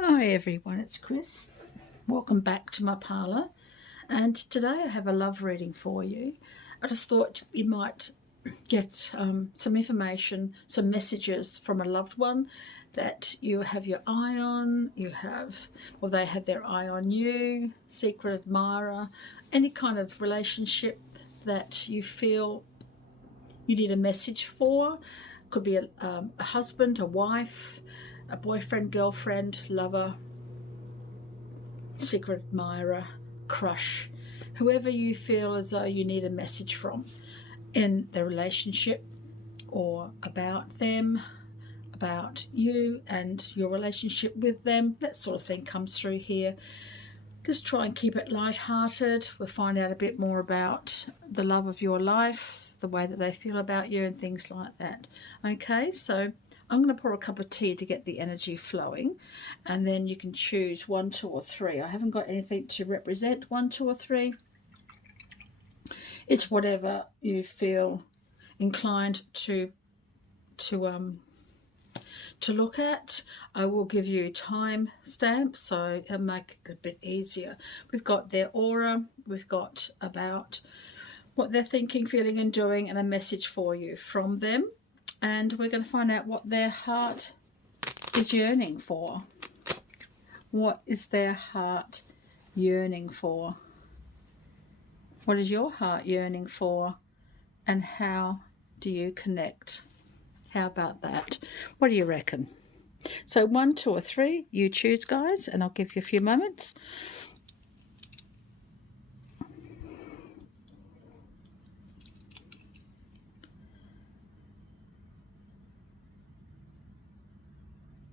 Hi everyone, it's Chris. Welcome back to my parlour, and today I have a love reading for you. I just thought you might get some information, some messages from a loved one that you have your eye on, or they have their eye on you, secret admirer, any kind of relationship that you feel you need a message for. Could be a husband, a wife, a boyfriend, girlfriend, lover, secret admirer, crush, whoever you feel as though you need a message from in the relationship, or about them, about you and your relationship with them. That sort of thing comes through here. Just try and keep it light-hearted. We'll find out a bit more about the love of your life, the way that they feel about you and things like that. Okay, so I'm going to pour a cup of tea to get the energy flowing, and then you can choose 1, 2 or 3. I haven't got anything to represent 1, 2 or 3. It's whatever you feel inclined to look at. I will give you time stamps, so it'll make it a bit easier. We've got their aura, we've got about what they're thinking, feeling and doing, and a message for you from them. And we're going to find out what their heart is yearning for. What is their heart yearning for? What is your heart yearning for? And how do you connect? How about that? What do you reckon? So 1, 2 or 3, you choose, guys, and I'll give you a few moments.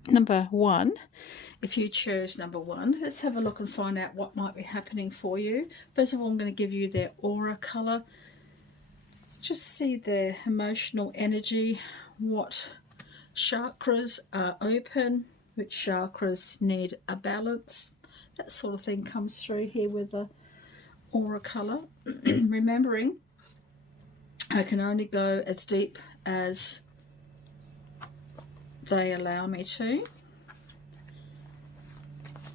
Number 1, if you choose number 1, let's have a look and find out what might be happening for you. First of all, I'm going to give you their aura colour. Just see their emotional energy, what chakras are open, which chakras need a balance. That sort of thing comes through here with the aura colour. Remembering, I can only go as deep as they allow me to.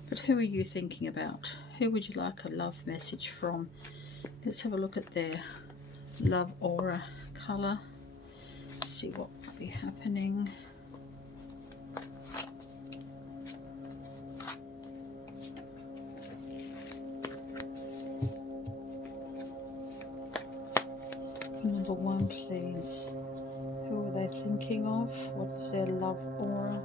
But who are you thinking about? Who would you like a love message from? Let's have a look at their love aura colour. See what will be happening. Number 1, please. Who are they thinking of? What is their love aura?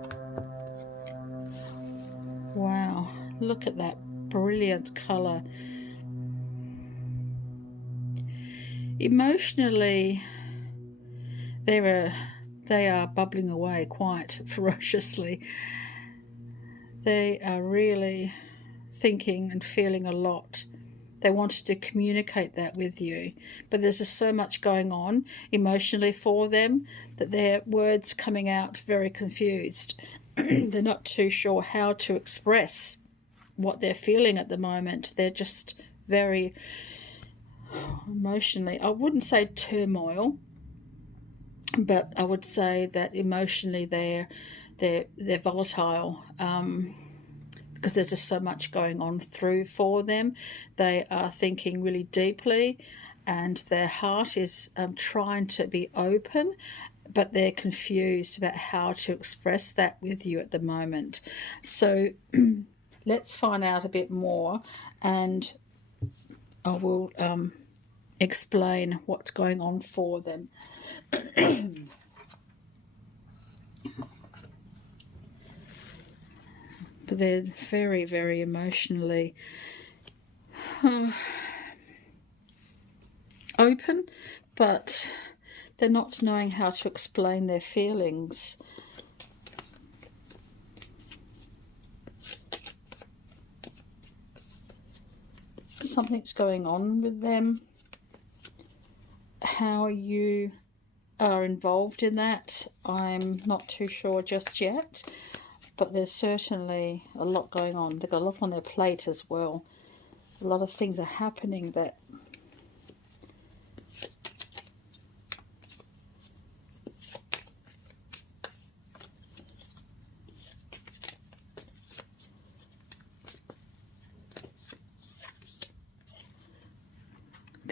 Wow, look at that brilliant colour. Emotionally, they are bubbling away quite ferociously. They are really thinking and feeling a lot. They wanted to communicate that with you, but there's just so much going on emotionally for them that their words coming out very confused. They're not too sure how to express what they're feeling at the moment. They're just very emotionally, I wouldn't say turmoil, but I would say that emotionally they're volatile, because there's just so much going on through for them. They are thinking really deeply, and their heart is trying to be open, but they're confused about how to express that with you at the moment. So let's find out a bit more, and I will explain what's going on for them. But they're very, very emotionally open, but they're not knowing how to explain their feelings. Something's going on with them. How you are involved in that, I'm not too sure just yet, but there's certainly a lot going on. They've got a lot on their plate as well. A lot of things are happening that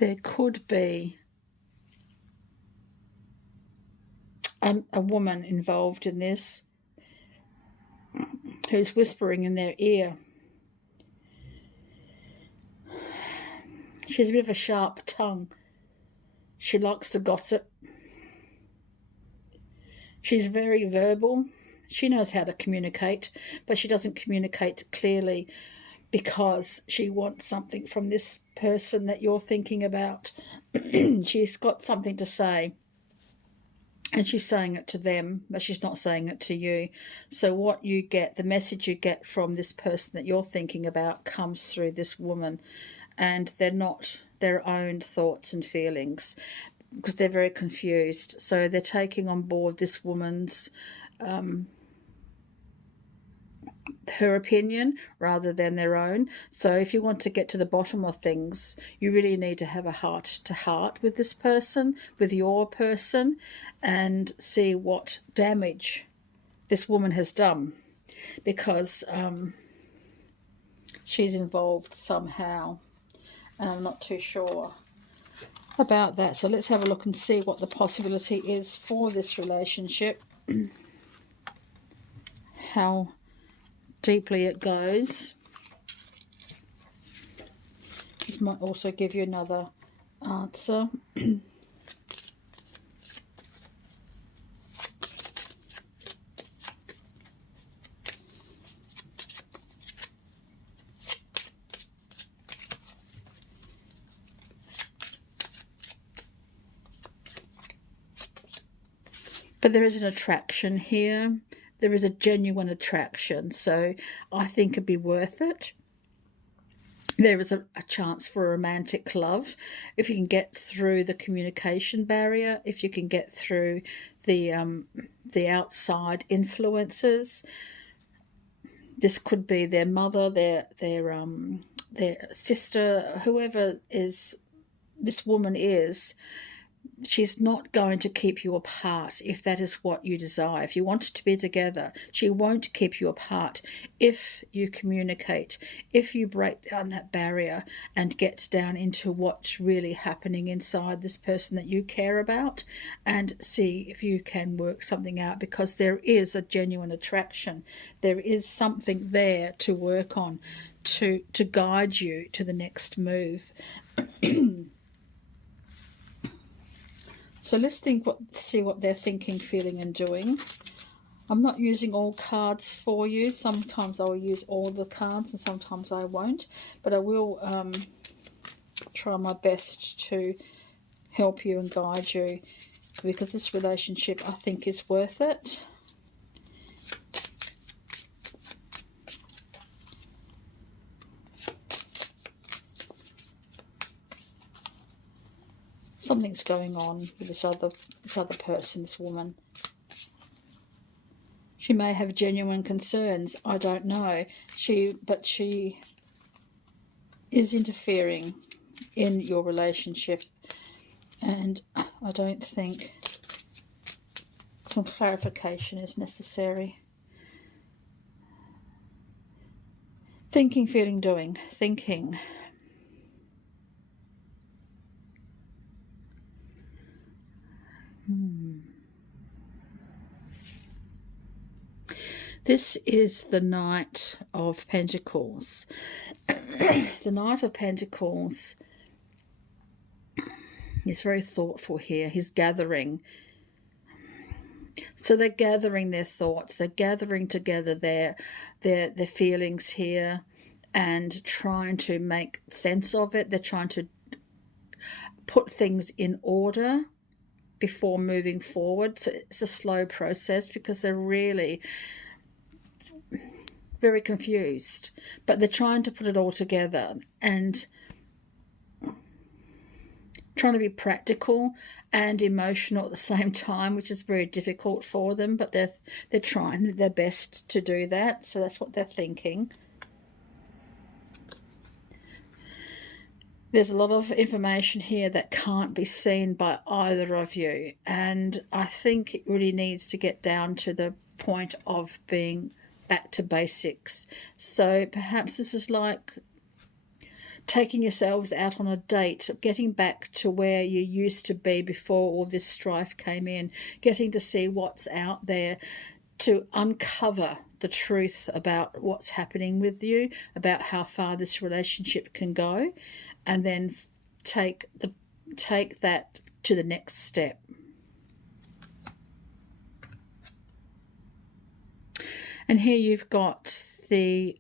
there could be a woman involved in this who's whispering in their ear. She has a bit of a sharp tongue. She likes to gossip. She's very verbal. She knows how to communicate, but she doesn't communicate clearly because she wants something from this person that you're thinking about. She's got something to say, and she's saying it to them, but she's not saying it to you. So what you get, the message you get from this person that you're thinking about, comes through this woman, and they're not their own thoughts and feelings, because they're very confused. So they're taking on board this woman's her opinion rather than their own. So if you want to get to the bottom of things, you really need to have a heart to heart with this person, with your person, and see what damage this woman has done, because she's involved somehow, and I'm not too sure about that. So let's have a look and see what the possibility is for this relationship, how deeply it goes. This might also give you another answer. But there is an attraction here. There is a genuine attraction. So I think it'd be worth it. There is a chance for a romantic love if you can get through the communication barrier, if you can get through the outside influences. This could be their mother, their sister, whoever is this woman is. She's not going to keep you apart if that is what you desire. If you want to be together, she won't keep you apart if you communicate, if you break down that barrier and get down into what's really happening inside this person that you care about, and see if you can work something out, because there is a genuine attraction. There is something there to work on, to guide you to the next move. So let's see what they're thinking, feeling and doing. I'm not using all cards for you. Sometimes I'll use all the cards and sometimes I won't. But I will try my best to help you and guide you, because this relationship, I think, is worth it. Something's going on with this other person, this woman. She may have genuine concerns. I don't know. But she is interfering in your relationship, and I don't think some clarification is necessary. Thinking, feeling, doing. Thinking. This is the Knight of Pentacles. The Knight of Pentacles is very thoughtful here. He's gathering. So they're gathering their thoughts. They're gathering together their feelings here and trying to make sense of it. They're trying to put things in order before moving forward. So it's a slow process because they're really very confused, but they're trying to put it all together and trying to be practical and emotional at the same time, which is very difficult for them, but they're trying their best to do that. So that's what they're thinking. There's a lot of information here that can't be seen by either of you, and I think it really needs to get down to the point of being back to basics. So perhaps this is like taking yourselves out on a date, getting back to where you used to be before all this strife came in, getting to see what's out there, to uncover the truth about what's happening with you, about how far this relationship can go, and then take that to the next step. And here you've got the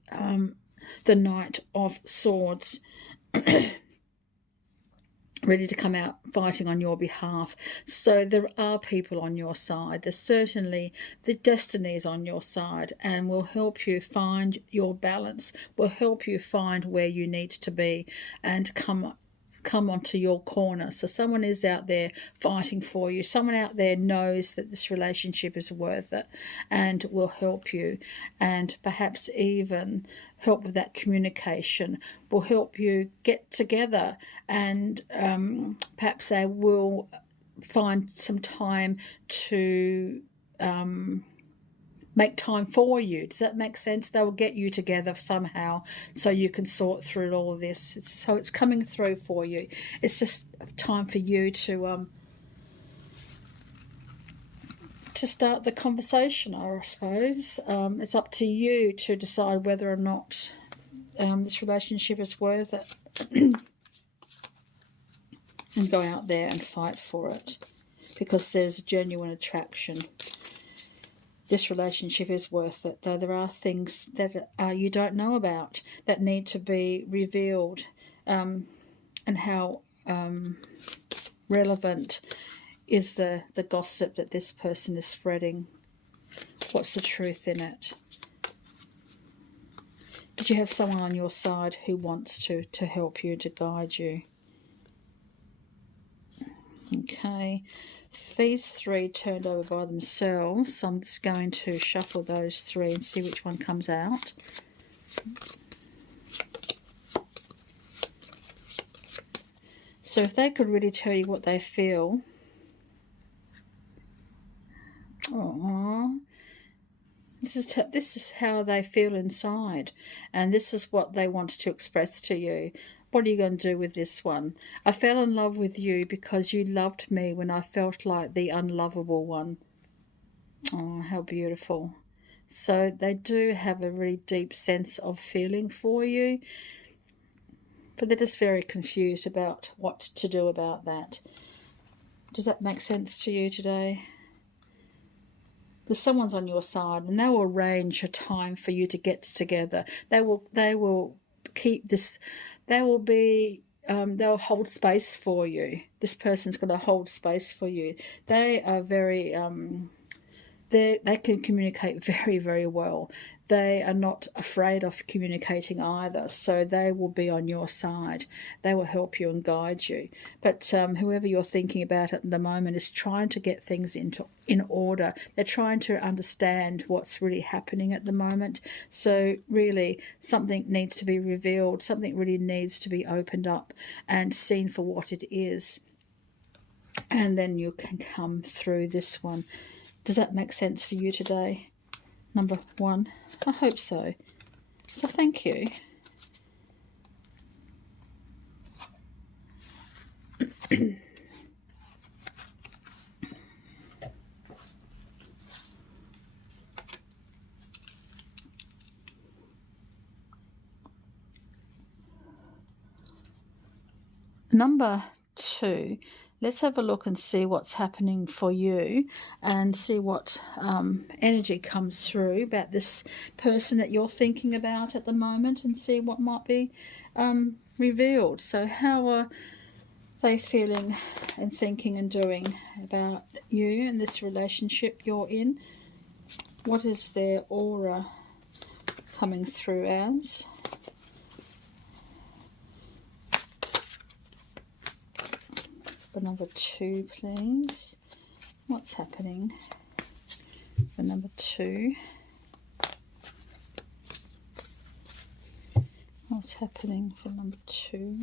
Knight of Swords ready to come out fighting on your behalf. So there are people on your side. There's certainly the destiny is on your side and will help you find your balance, will help you find where you need to be and come onto your corner. So someone is out there fighting for you. Someone out there knows that this relationship is worth it and will help you, and perhaps even help with that communication, will help you get together, and perhaps they will find some time to make time for you. Does that make sense? They will get you together somehow so you can sort through all of this. So it's coming through for you. It's just time for you to start the conversation, I suppose. It's up to you to decide whether or not this relationship is worth it. And go out there and fight for it, because there's a genuine attraction. This relationship is worth it, though there are things that you don't know about that need to be revealed, and how relevant is the gossip that this person is spreading. What's the truth in it? Did you have someone on your side who wants to help you, to guide you? Okay. These three turned over by themselves, so I'm just going to shuffle those three and see which one comes out. So if they could really tell you what they feel. Aww. This is how they feel inside, and this is what they want to express to you. What are you going to do with this one? I fell in love with you because you loved me when I felt like the unlovable one. Oh, how beautiful. So they do have a really deep sense of feeling for you, but they're just very confused about what to do about that. Does that make sense to you today? There's someone's on your side, and they will arrange a time for you to get together. They will keep this. They'll hold space for you. This person's going to hold space for you. They are very they can communicate very, very well. They are not afraid of communicating either, so they will be on your side. They will help you and guide you. But whoever you're thinking about at the moment is trying to get things in order. They're trying to understand what's really happening at the moment. So really, something needs to be revealed. Something really needs to be opened up and seen for what it is. And then you can come through this one. Does that make sense for you today? Number one? I hope so. So thank you. Number two. Let's have a look and see what's happening for you and see what energy comes through about this person that you're thinking about at the moment, and see what might be revealed. So how are they feeling and thinking and doing about you and this relationship you're in? What is their aura coming through as? For number two, please. What's happening for number two? What's happening for number two?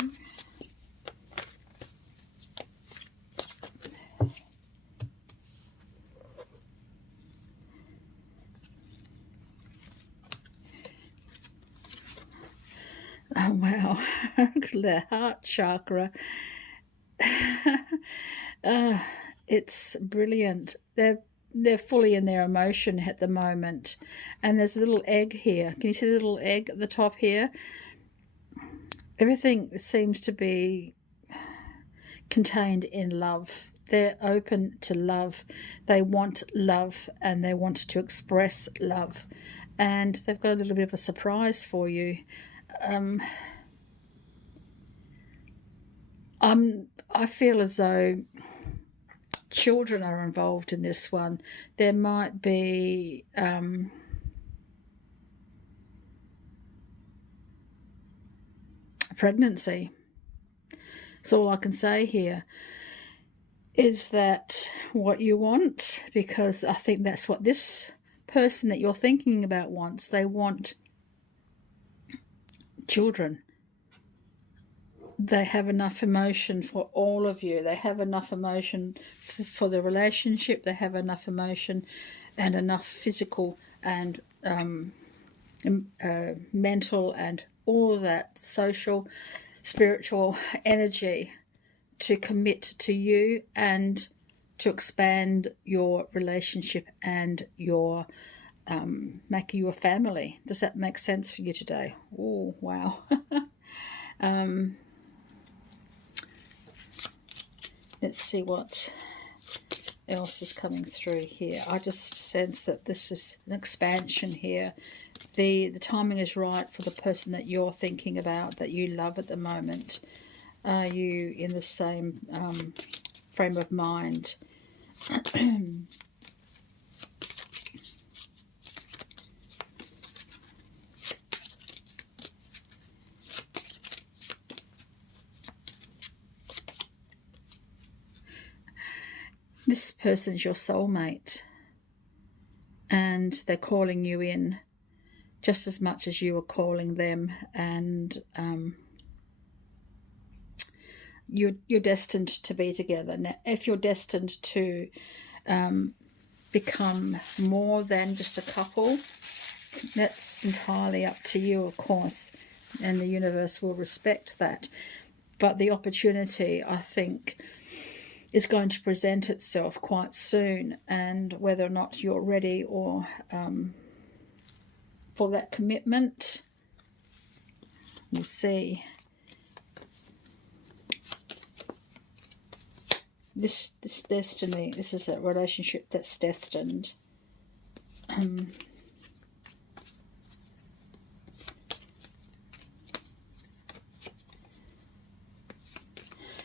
Oh, wow. Look at that heart chakra. uh, it's brilliant. They're fully in their emotion at the moment. And there's a little egg here. Can you see the little egg at the top here? Everything seems to be contained in love. They're open to love. They want love and they want to express love. And they've got a little bit of a surprise for you. I feel as though children are involved in this one. There might be a pregnancy. So all I can say here is that what you want, because I think that's what this person that you're thinking about wants. They want children. They have enough emotion for all of you. They have enough emotion for the relationship. They have enough emotion and enough physical and mental and all that social, spiritual energy to commit to you and to expand your relationship and your making you a family. Does that make sense for you today? Oh, wow. Let's see what else is coming through here. I just sense that this is an expansion here. The timing is right for the person that you're thinking about, that you love at the moment. Are you in the same frame of mind? This person's your soulmate, and they're calling you in just as much as you are calling them, and you're destined to be together. Now, if you're destined to become more than just a couple, that's entirely up to you, of course, and the universe will respect that. But the opportunity, I think, is going to present itself quite soon, and whether or not you're ready or for that commitment, we'll see. This destiny, this is a relationship that's destined.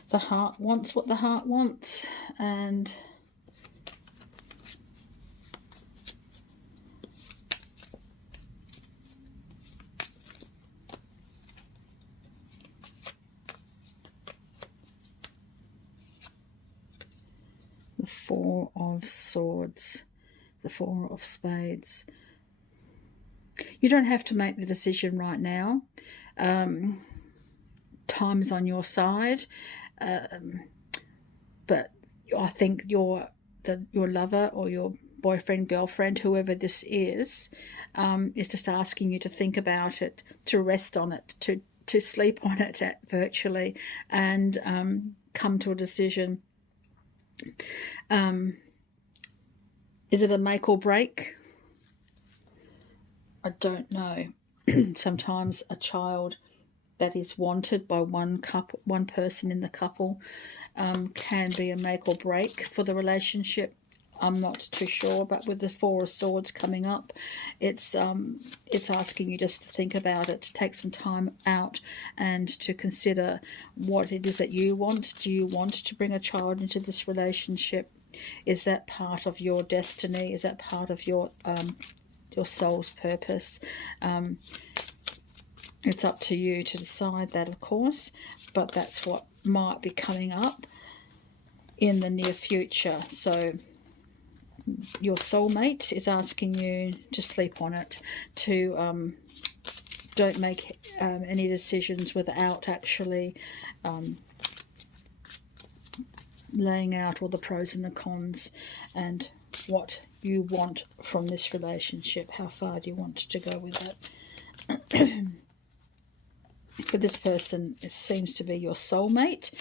The heart wants what the heart wants, and the Four of Swords, the Four of Spades. You don't have to make the decision right now. Time is on your side, but I think your lover or your boyfriend, girlfriend, whoever this is just asking you to think about it, to rest on it, to sleep on it virtually, and come to a decision. Is it a make or break? I don't know. Sometimes a child that is wanted by one person in the couple can be a make or break for the relationship. I'm not too sure, but with the Four of Swords coming up, it's asking you just to think about it, to take some time out and to consider what it is that you want. Do you want to bring a child into this relationship? Is that part of your destiny? Is that part of your soul's purpose? It's up to you to decide that, of course, but that's what might be coming up in the near future. So your soulmate is asking you to sleep on it, to don't make any decisions without actually laying out all the pros and the cons and what you want from this relationship. How far do you want to go with it? But this person seems to be your soulmate.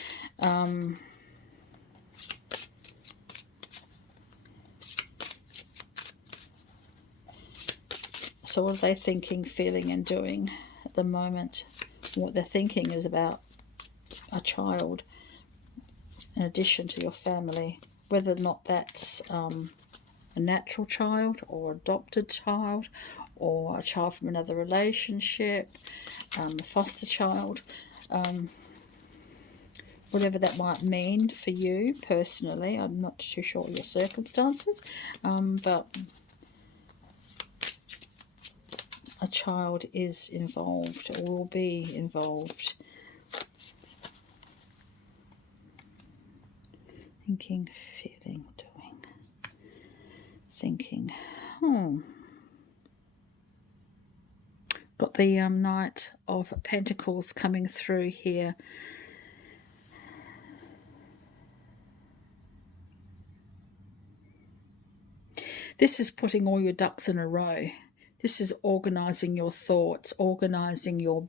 So what are they thinking, feeling and doing at the moment? What they're thinking is about a child in addition to your family, whether or not that's a natural child or adopted child or a child from another relationship, a foster child, whatever that might mean for you personally. I'm not too sure your circumstances, but a child is involved or will be involved. Thinking, feeling, doing, thinking. Got the Knight of Pentacles coming through here. This is putting all your ducks in a row. This is organising your thoughts, organising your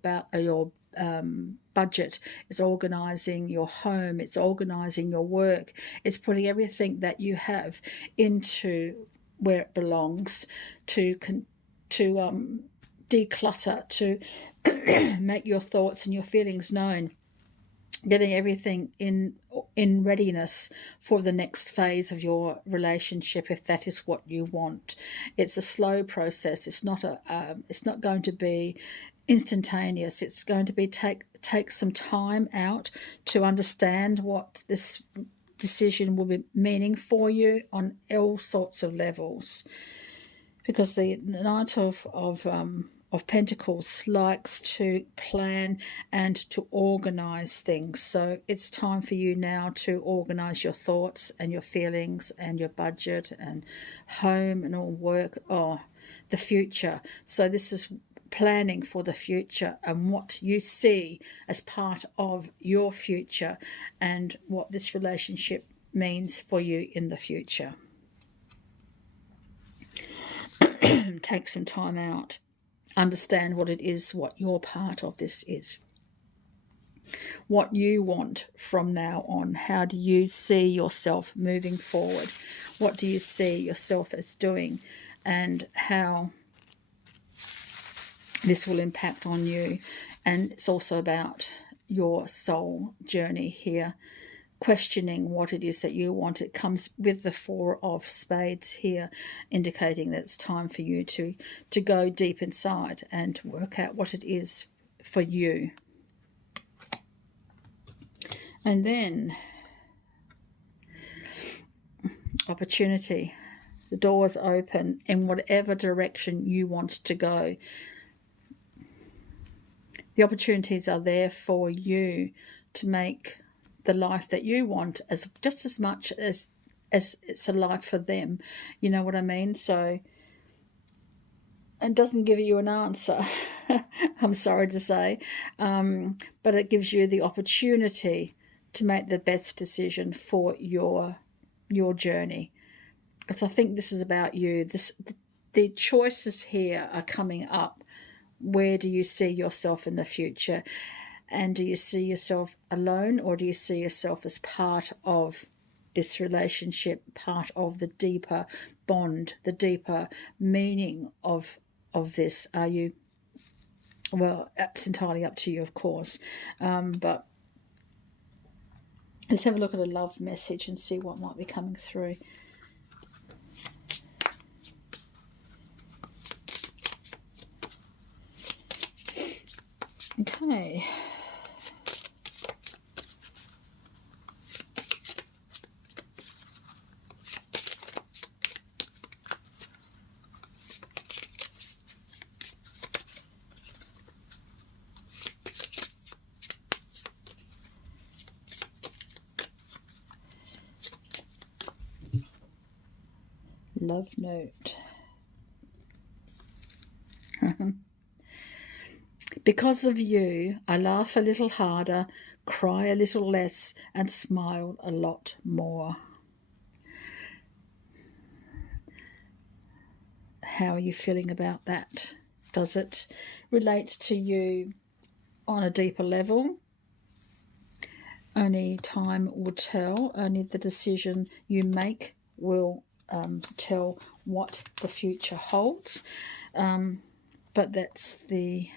budget, it's organising your home, it's organising your work, it's putting everything that you have into where it belongs, to declutter, to make your thoughts and your feelings known, getting everything in readiness for the next phase of your relationship, if that is what you want. It's a slow process. It's not going to be instantaneous. It's going to be take some time out to understand what this decision will be meaning for you on all sorts of levels, because the Knight of Pentacles likes to plan and to organize things. So it's time for you now to organize your thoughts and your feelings and your budget and home and all work, the future. So this is planning for the future and what you see as part of your future and what this relationship means for you in the future. Take some time out. Understand what it is, what your part of this is. What you want from now on. How do you see yourself moving forward? What do you see yourself as doing? And how this will impact on you. And it's also about your soul journey here. Questioning what it is that you want. It comes with the Four of Spades here, indicating that it's time for you to go deep inside and work out what it is for you. And then opportunity. The doors open in whatever direction you want to go. The opportunities are there for you to make the life that you want as just as much as it's a life for them. You know what I mean? So it doesn't give you an answer, I'm sorry to say, but it gives you the opportunity to make the best decision for your journey. Because I think this is about you. The choices here are coming up. Where do you see yourself in the future? And do you see yourself alone, or do you see yourself as part of this relationship, part of the deeper bond, the deeper meaning of this? Are you, well, it's entirely up to you, of course, but let's have a look at a love message and see what might be coming through. Okay. Love note. Because of you, I laugh a little harder, cry a little less, and smile a lot more. How are you feeling about that? Does it relate to you on a deeper level. Only time will tell. Only the decision you make will tell what the future holds. But that's the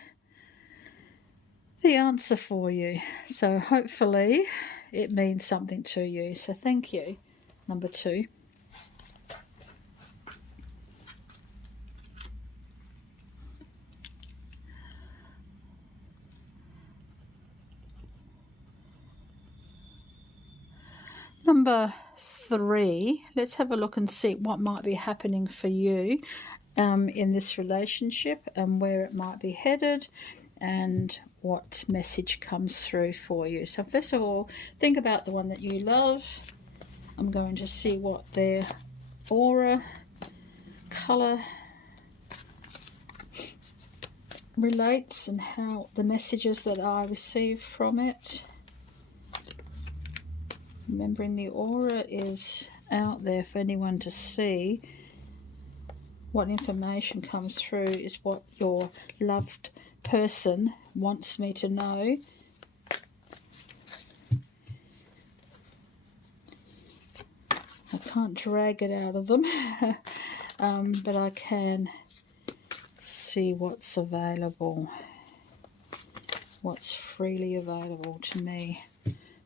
answer for you. So hopefully it means something to you. So thank you, number 2. Number 3, let's have a look and see what might be happening for you in this relationship and where it might be headed and what message comes through for you. So first of all, think about the one that you love. I'm going to see what their aura, colour relates and how the messages that I receive from it. Remembering the aura is out there for anyone to see. What information comes through is what your loved person wants me to know. I can't drag it out of them, but I can see what's available, what's freely available to me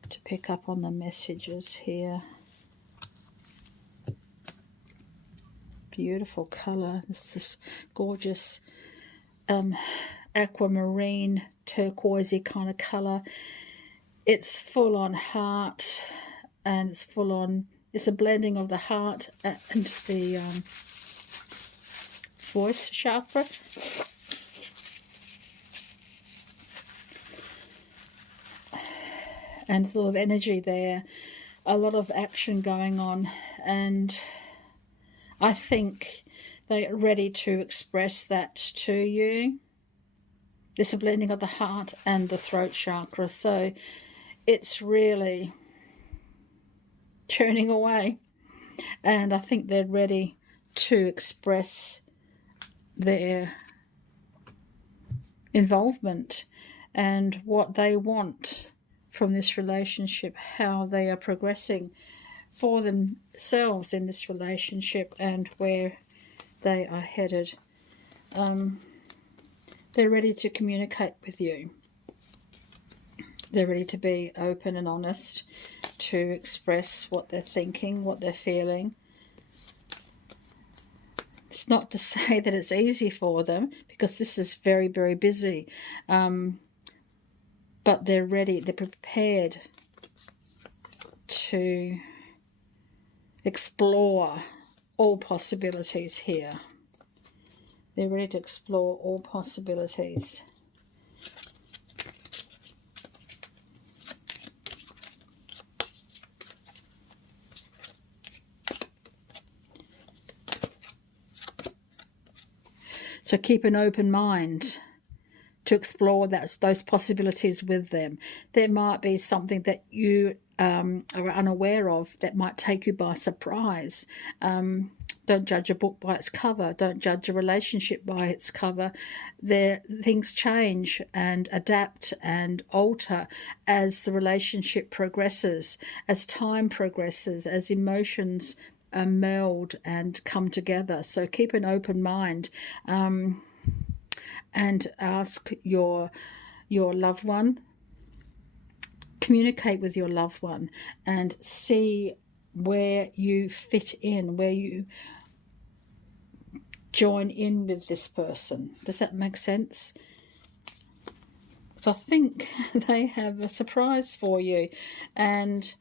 to pick up on the messages here. Beautiful colour. It's this gorgeous aquamarine, turquoisey kind of colour. It's full on heart, and it's full on. It's a blending of the heart and the voice chakra. And there's a lot of energy there, a lot of action going on, and I think they are ready to express that to you. There's a blending of the heart and the throat chakra, so it's really churning away, and I think they're ready to express their involvement and what they want from this relationship, how they are progressing for themselves in this relationship and where they are headed. They're ready to communicate with you. They're ready to be open and honest, to express what they're thinking, what they're feeling. It's not to say that it's easy for them, because this is very, very busy. But they're ready, they're prepared to explore all possibilities here. They're ready to explore all possibilities. So keep an open mind to explore those possibilities with them. There might be something that you are unaware of that might take you by surprise. Don't judge a book by its cover. Don't judge a relationship by its cover. Things change and adapt and alter as the relationship progresses, as time progresses, as emotions meld and come together. So keep an open mind. And ask your loved one, communicate with your loved one and see where you fit in, where you join in with this person. Does that make sense? So I think they have a surprise for you, and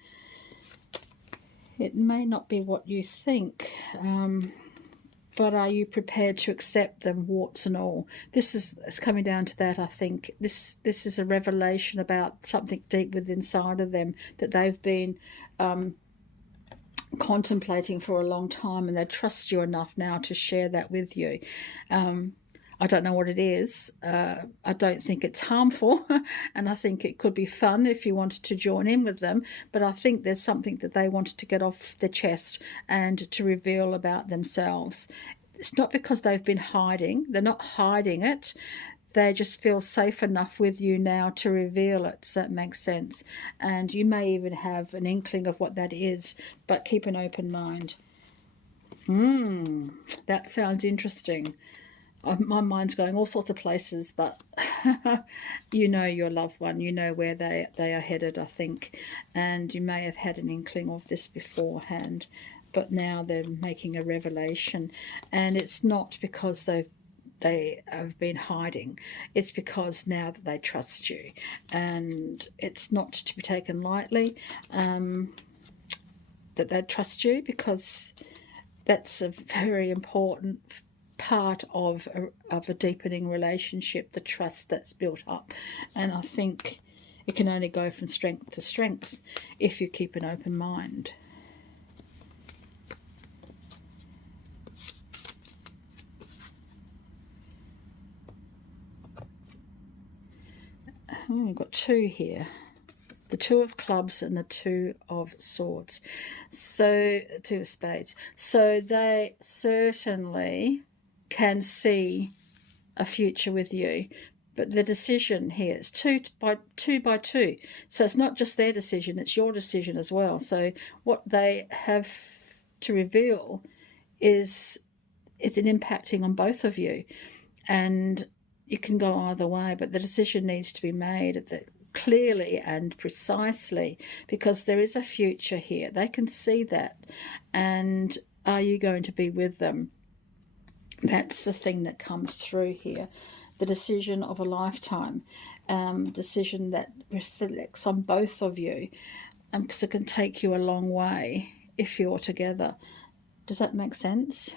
it may not be what you think. But are you prepared to accept them, warts and all? It's coming down to that, I think. This is a revelation about something deep within inside of them that they've been contemplating for a long time, and they trust you enough now to share that with you. I don't know what it is. I don't think it's harmful, and I think it could be fun if you wanted to join in with them, but I think there's something that they wanted to get off their chest and to reveal about themselves. It's not because they've been hiding. They're not hiding it. they just feel safe enough with you now to reveal it. Does that make sense? And you may even have an inkling of what that is, but keep an open mind. That sounds interesting. My mind's going all sorts of places, but you know your loved one, you know where they are headed, I think, and you may have had an inkling of this beforehand, but now they're making a revelation, and it's not because they have been hiding. It's because now that they trust you, and it's not to be taken lightly, that they trust you, because that's a very important part of a deepening relationship, the trust that's built up. And I think it can only go from strength to strength if you keep an open mind. We've got two here. The Two of Clubs and the Two of Swords. So, Two of Spades. So they certainly can see a future with you, but the decision here is two by two, so it's not just their decision, it's your decision as well. So what they have to reveal is it's an impacting on both of you, and you can go either way, but the decision needs to be made clearly and precisely, because there is a future here. They can see that, and are you going to be with them? That's the thing that comes through here. The decision of a lifetime, decision that reflects on both of you, because it can take you a long way if you're together. Does that make sense?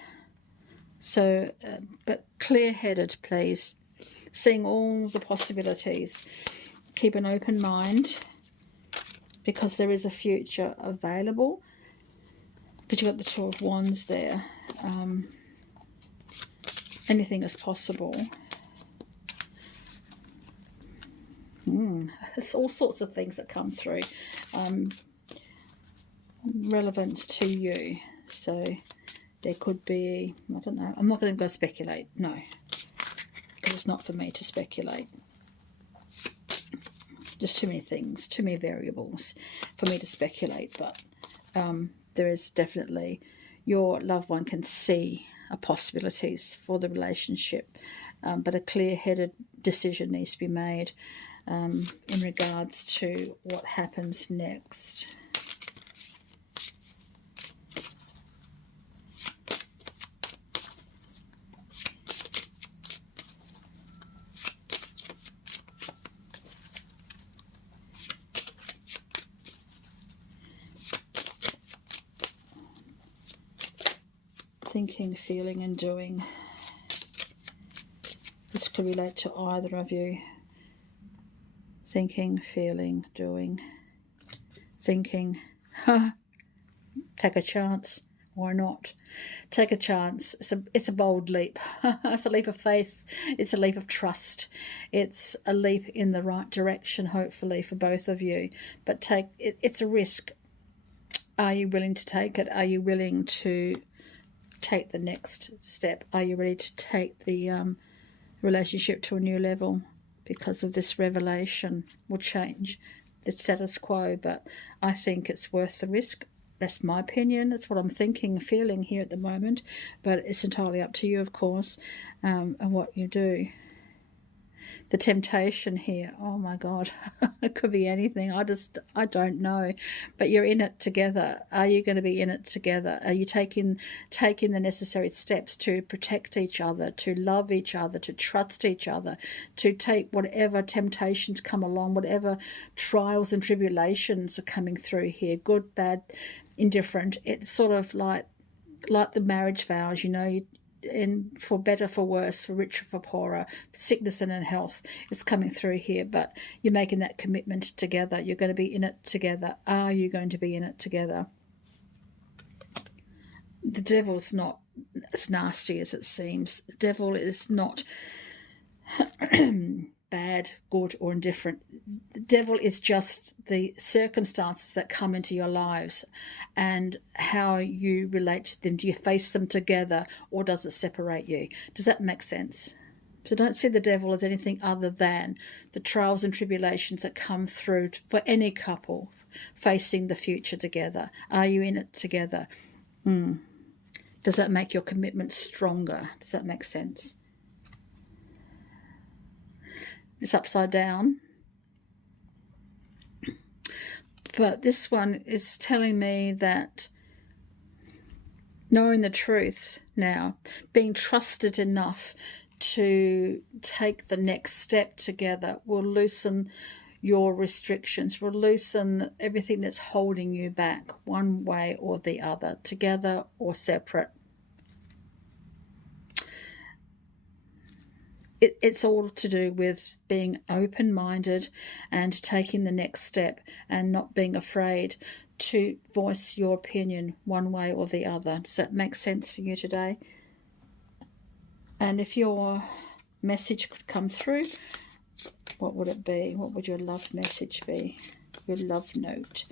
So, but clear-headed, please. Seeing all the possibilities. Keep an open mind, because there is a future available. Because you've got the Two of Wands there. Anything is possible. It's all sorts of things that come through, relevant to you. So there could be, I don't know, I'm not going to go speculate, no, because it's not for me to speculate. Just too many things, too many variables for me to speculate, but there is definitely, your loved one can see possibilities for the relationship, but a clear-headed decision needs to be made in regards to what happens next. Thinking, feeling and doing. This could relate to either of you. Thinking, feeling, doing. Thinking, take a chance. Why not? Take a chance. It's a bold leap. It's a leap of faith. It's a leap of trust. It's a leap in the right direction, hopefully, for both of you. But it's a risk. Are you willing to take it? Are you willing to take the next step? Are you ready to take the relationship to a new level? Because of this revelation will change the status quo, but I think it's worth the risk. That's my opinion. That's what I'm thinking, feeling here at the moment, but it's entirely up to you, of course, and what you do. The temptation here, oh my God, it could be anything. I don't know, but you're in it together. Are you going to be in it together? Are you taking the necessary steps to protect each other, to love each other, to trust each other, to take whatever temptations come along, whatever trials and tribulations are coming through here, good, bad, indifferent? It's sort of like the marriage vows, you know, for better, for worse, for richer, for poorer, for sickness and in health. It's coming through here, but you're making that commitment together. You're going to be in it together. Are you going to be in it together? The devil's not as nasty as it seems. The devil is not bad, good or indifferent. The devil is just the circumstances that come into your lives and how you relate to them. Do you face them together or does it separate you? Does that make sense? So don't see the devil as anything other than the trials and tribulations that come through for any couple facing the future together. Are you in it together? Does that make your commitment stronger? Does that make sense? It's upside down. But this one is telling me that knowing the truth now, being trusted enough to take the next step together will loosen your restrictions, will loosen everything that's holding you back one way or the other, together or separate. It's all to do with being open-minded and taking the next step and not being afraid to voice your opinion one way or the other. Does that make sense for you today? And if your message could come through, what would it be? What would your love message be? Your love note.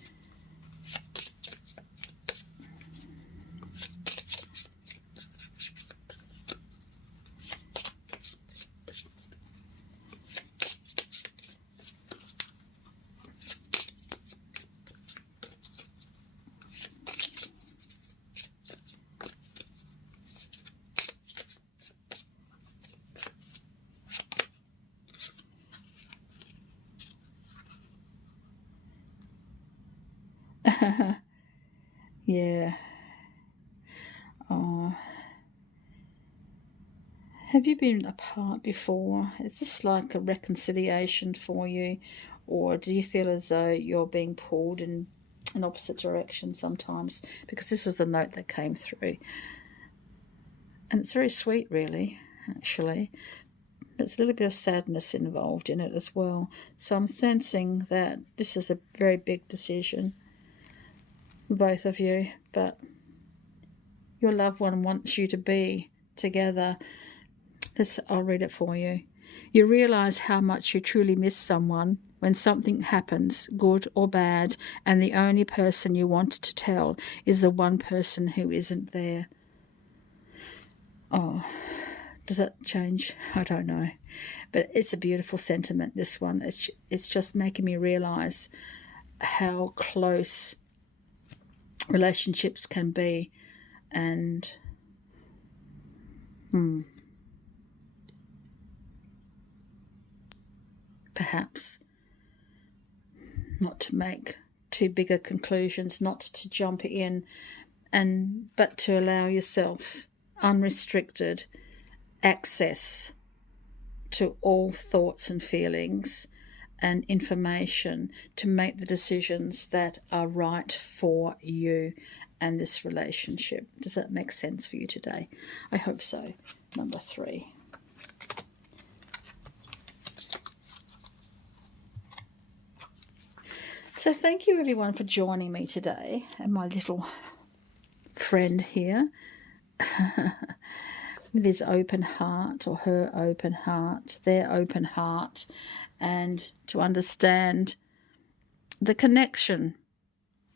Yeah. Oh. Have you been apart before? Is this like a reconciliation for you? Or do you feel as though you're being pulled in an opposite direction sometimes? Because this is the note that came through. And it's very sweet, really, actually. There's a little bit of sadness involved in it as well. So I'm sensing that this is a very big decision, both of you, but your loved one wants you to be together. I'll read it for you. You realise how much you truly miss someone when something happens, good or bad, and the only person you want to tell is the one person who isn't there. Oh, does that change? I don't know. But it's a beautiful sentiment, this one. It's just making me realise how close relationships can be, and perhaps not to make too bigger conclusions, not to jump in, but to allow yourself unrestricted access to all thoughts and feelings and information to make the decisions that are right for you and this relationship. Does that make sense for you today? I hope so. Number 3. So thank you everyone for joining me today and my little friend here with his open heart, or her open heart, their open heart, and to understand the connection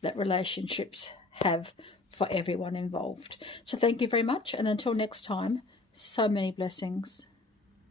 that relationships have for everyone involved. So thank you very much, and until next time, so many blessings.